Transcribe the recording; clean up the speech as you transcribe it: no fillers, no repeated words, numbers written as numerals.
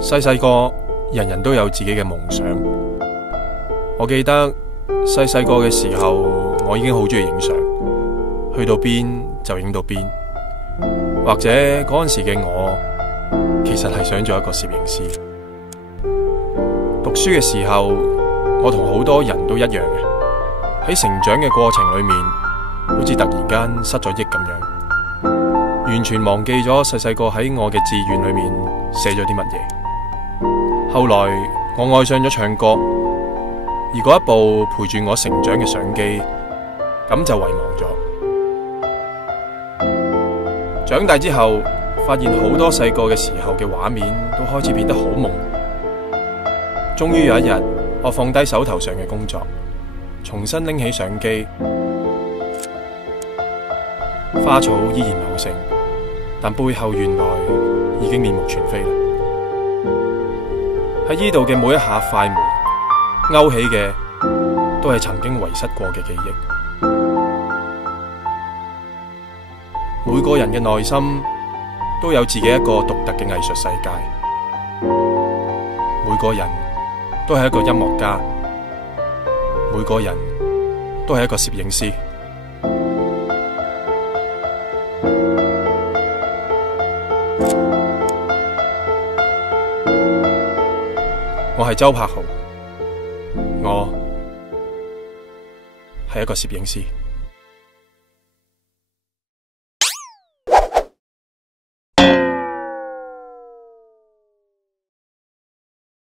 細細個，人人都有自己嘅夢想。我記得細細個嘅時候，我已經好中意影相，去到邊就影到邊。或者嗰陣時嘅我，其實係想做一個攝影師。讀書嘅時候，我同好多人都一樣嘅，喺成長嘅過程裏面，好似突然間失咗憶咁樣，完全忘記咗細細個喺我嘅志願裏面寫咗啲乜嘢。後來我愛上咗唱歌，而嗰一部陪住我成長嘅相機，咁就遺忘咗。長大之後，發現好多細個嘅時候嘅畫面都開始變得好朦。終於有一日，我放低手頭上嘅工作，重新拎起相機，花草依然茂盛，但背後原來已經面目全非啦。喺呢度嘅每一下快門，勾起嘅都係曾經遺失過嘅記憶。每個人嘅內心都有自己一個獨特嘅藝術世界，每個人都係一個音樂家，每個人都係一個攝影師。我係周柏豪，我係一個攝影師。